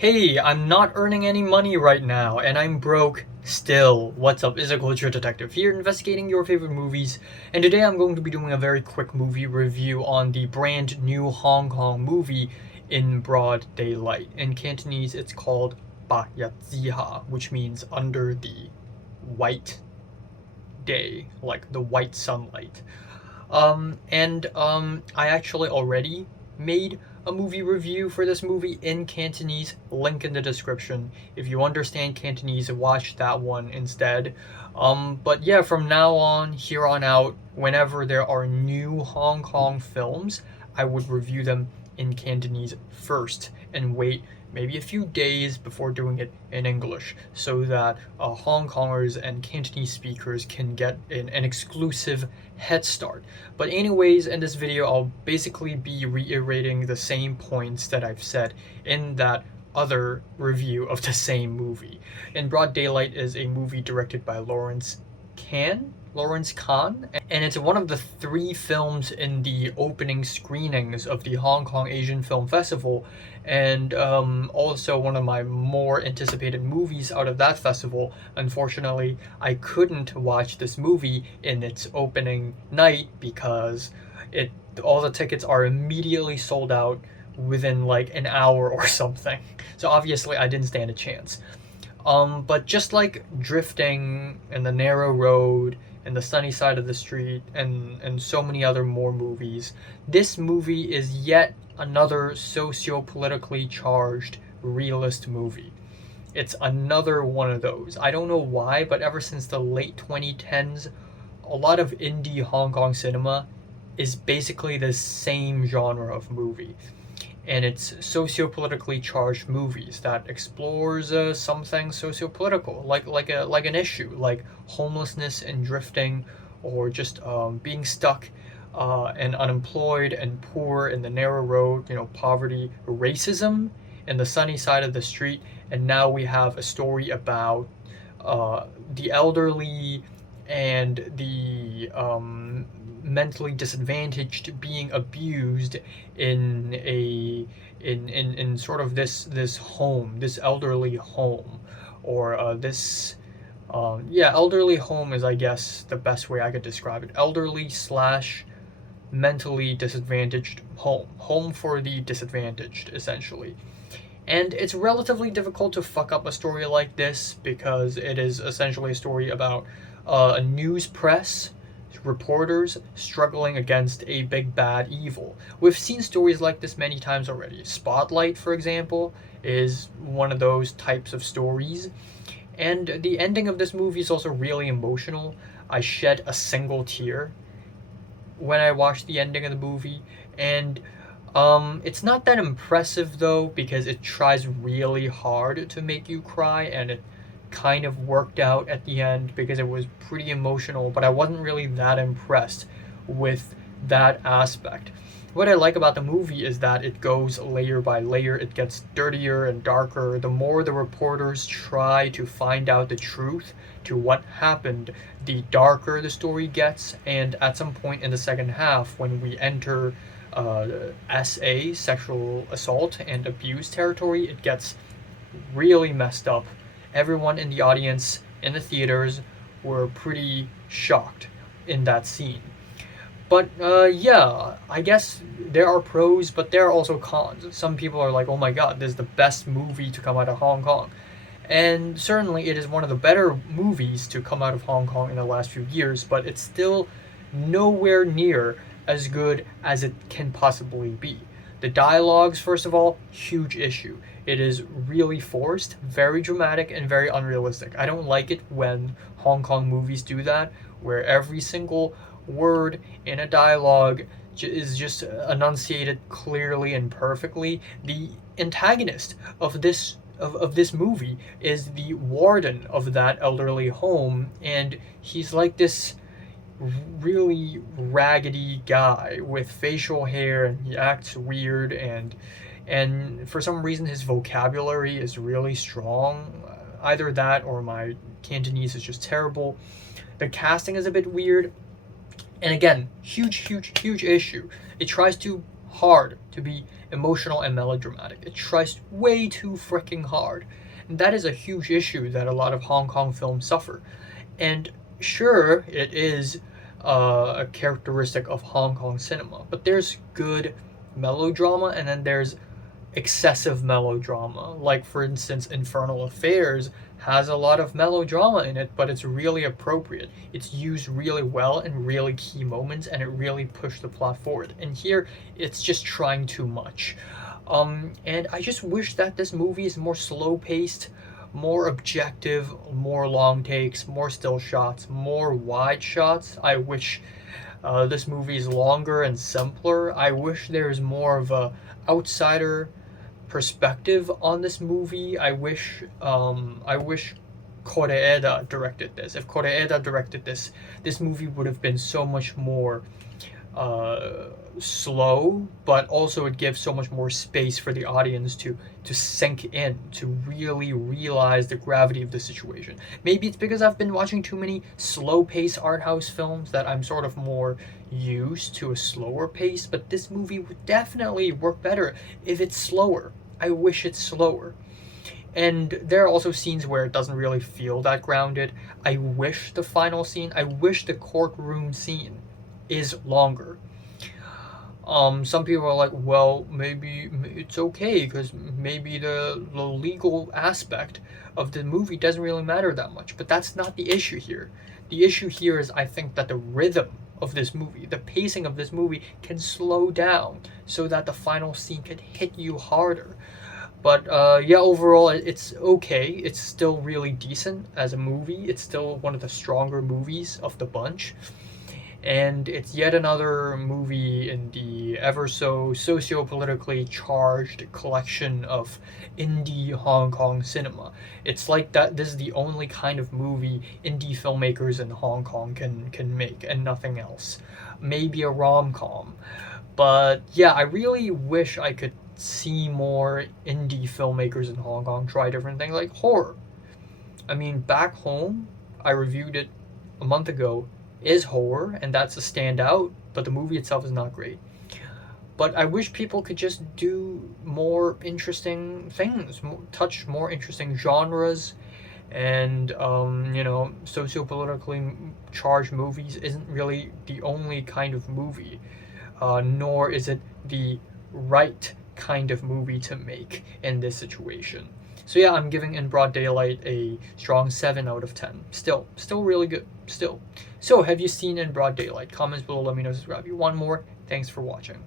Hey, I'm not earning any money right now, and I'm broke still. What's up? Is a culture detective here investigating your favorite movies, and today I'm going to be doing a very quick movie review on the brand new Hong Kong movie In Broad Daylight. In Cantonese, it's called白日之下, which means under the white day, like the white sunlight. I actually already made a movie review for this movie in Cantonese, link in the description. If you understand Cantonese, watch that one instead. But yeah, from now on, here on out, whenever there are new Hong Kong films, I would review them in Cantonese first and wait maybe a few days before doing it in English so that Hong Kongers and Cantonese speakers can get an exclusive head start. But anyways, in this video, I'll basically be reiterating the same points that I've said in that other review of the same movie. In Broad Daylight is a movie directed by Lawrence Kahn, and it's one of the 3 films in the opening screenings of the Hong Kong Asian Film Festival, and also one of my more anticipated movies out of that festival. Unfortunately, I couldn't watch this movie in its opening night because all the tickets are immediately sold out within like an hour or something. So obviously I didn't stand a chance. But just like Drifting and The Narrow Road and The Sunny Side of the Street and so many other more movies, this movie is yet another socio-politically charged realist movie. It's another one of those. I don't know why, but ever since the late 2010s, a lot of indie Hong Kong cinema is basically the same genre of movie. And it's socio-politically charged movies that explores something socio-political, like an issue, like homelessness and drifting, or just being stuck and unemployed and poor in the narrow road, poverty, racism, and The Sunny Side of the Street. And now we have a story about the elderly and the mentally disadvantaged being abused in sort of this home, this elderly home, or this elderly home is, I guess, the best way I could describe it. Elderly slash mentally disadvantaged home for the disadvantaged, essentially. And it's relatively difficult to fuck up a story like this because it is essentially a story about a news press, reporters struggling against a big bad evil. We've seen stories like this many times already. Spotlight, for example, is one of those types of stories. And the ending of this movie is also really emotional. I shed a single tear when I watched the ending of the movie, and it's not that impressive though, because it tries really hard to make you cry, and it kind of worked out at the end because it was pretty emotional, but I wasn't really that impressed with that aspect. What I like about the movie is that it goes layer by layer. It gets dirtier and darker. The more the reporters try to find out the truth to what happened, the darker the story gets. And at some point in the second half, when we enter SA, sexual assault and abuse territory, it gets really messed up. Everyone in the audience in the theaters were pretty shocked in that scene. But yeah, I guess there are pros, but there are also cons. Some people are like, oh my god, this is the best movie to come out of Hong Kong. And certainly it is one of the better movies to come out of Hong Kong in the last few years, but it's still nowhere near as good as it can possibly be. The dialogues, first of all, huge issue. It is really forced, very dramatic, and very unrealistic. I don't like it when Hong Kong movies do that, where every single word in a dialogue is just enunciated clearly and perfectly. The antagonist of this movie is the warden of that elderly home, and he's like this really raggedy guy with facial hair, and he acts weird, and for some reason his vocabulary is really strong. Either that or my Cantonese is just terrible. The casting is a bit weird, and again, huge issue. It tries too hard to be emotional and melodramatic. It tries way too freaking hard. And that is a huge issue that a lot of Hong Kong films suffer. And sure, it is a characteristic of Hong Kong cinema, but there's good melodrama and then there's excessive melodrama. Like, for instance, Infernal Affairs has a lot of melodrama in it, but it's really appropriate. It's used really well in really key moments, and it really pushed the plot forward. And here, it's just trying too much. And I just wish that this movie is more slow paced, more objective, more long takes, more still shots, more wide shots. I wish this movie is longer and simpler. I wish there's more of a outsider perspective on this movie. I wish Koreeda directed this. If Koreeda directed this, this movie would have been so much more slow, but also it gives so much more space for the audience to sink in, to really realize the gravity of the situation. Maybe it's because I've been watching too many slow-paced art house films that I'm sort of more used to a slower pace, but this movie would definitely work better if it's slower. I wish it's slower. And there are also scenes where it doesn't really feel that grounded. I wish the final scene, I wish the courtroom scene is longer. Some people are like, well, maybe it's okay because maybe the legal aspect of the movie doesn't really matter that much. But that's not the issue here. The issue here is I think that the rhythm of this movie, the pacing of this movie can slow down so that the final scene can hit you harder. But yeah, overall, it's okay. It's still really decent as a movie. It's still one of the stronger movies of the bunch. And it's yet another movie in the ever so socio-politically charged collection of indie Hong Kong cinema. It's like that this is the only kind of movie indie filmmakers in Hong Kong can make, and nothing else. Maybe a rom-com. But yeah, I really wish I could see more indie filmmakers in Hong Kong try different things like horror. I mean, Back Home, I reviewed it a month ago, is horror, and that's a standout, but the movie itself is not great. But I wish people could just do more interesting things, touch more interesting genres, and socio-politically charged movies isn't really the only kind of movie, nor is it the right kind of movie to make in this situation. So yeah, I'm giving In Broad Daylight a strong 7 out of 10. Still really good. Still. So have you seen In Broad Daylight? Comments below, let me know, subscribe if you want more. Thanks for watching.